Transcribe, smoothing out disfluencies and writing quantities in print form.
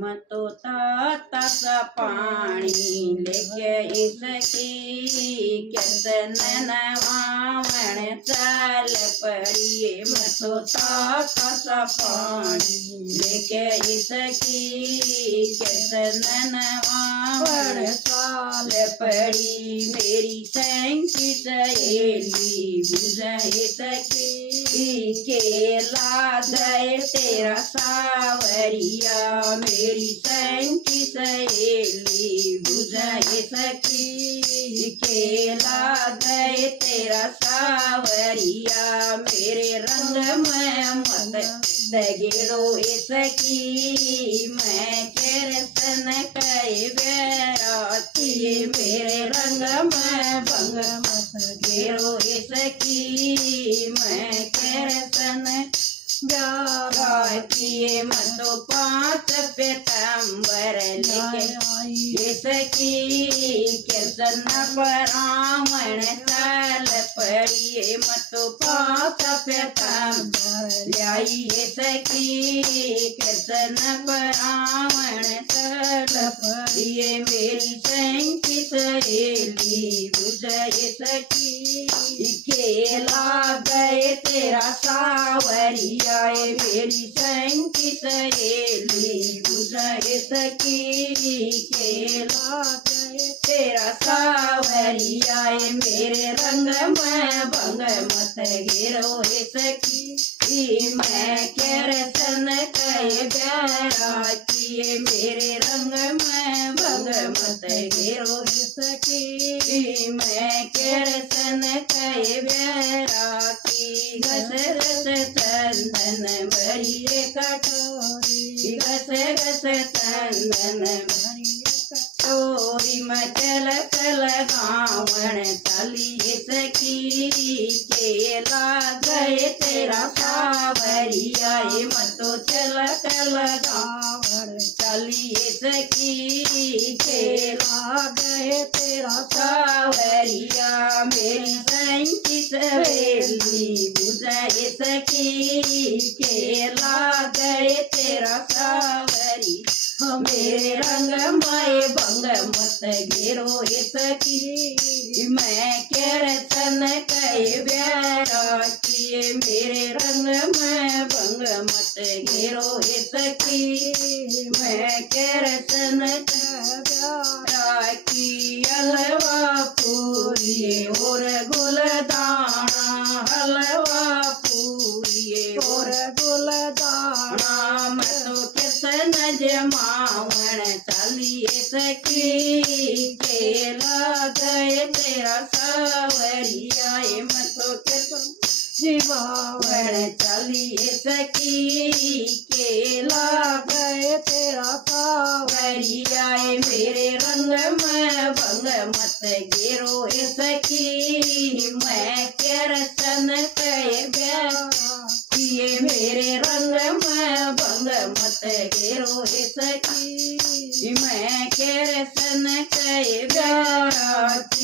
मतो ताता सा पानी लेके इसकी कितन नवावण चाल पड़िए। मतो ताता सा पानी लेके इसकी कितन नवावण चाल पड़ी। मेरी सैंकी सहेली बुझे सकी केला गए तेरा सावरिया। मेरी सैंकी सहेली बुझे सकी केला गए तेरा सावरिया। मेरे रंग में मत दगेड़ो सकी मैं केरसन कई बेराती। मेरे रंग में भंग मत घेरो सकी मैं केरसन गाती। मतो 5 पीताम्बर लेके सकी किरसन परावण चाल पड़िए। मतो 5 पीताम्बर लाई सकी किरसन परावण चाल पड़िए। मेरी सैंकी सहेली बुझे सकी केला गए तेरा सावरिया। मेरी सैंकी सहेली बुझे सकी केला गए तेरा सावरिया। मेरे रंग में भंग मत घेरो सकी मैं केरसन कई बेराती। मेरे रंग में भंग मत घेरो सकी मैं केरसन कई बेराती। घस घस चंदन भरिए कटोरी घस घस चंदन भरिए कटोरी। मचल चल गावण चलिए सकी केला गए तेरा सावरिया। मतो चल चल गावण चलिए सकी केला गए तेरा सावरिया। मेरी सैंकी सहेली बुझे सकी केला गए तेरा सावरी। मेरे रंग में भंग मत घेरो सकी मैं केरसन कई बेराती। मेरे रंग में भंग मत घेरो सकी मैं केरसन कई बेराती। हलवा पूरी और गुलदाना हलवा पूरी और गुलदाना। मतो किरसन जमावण चलिए सकी केला गए तेरा सावरिया। मतो किरसन जमावण चलिए सकी केला गए तेरा सावरिया। मेरे रंग में भंग मत घेरो सकी मैं केरसन कई बेराती। मेरे रंग में भंग मत घेरो सकी मैं केरसन कई बेराती।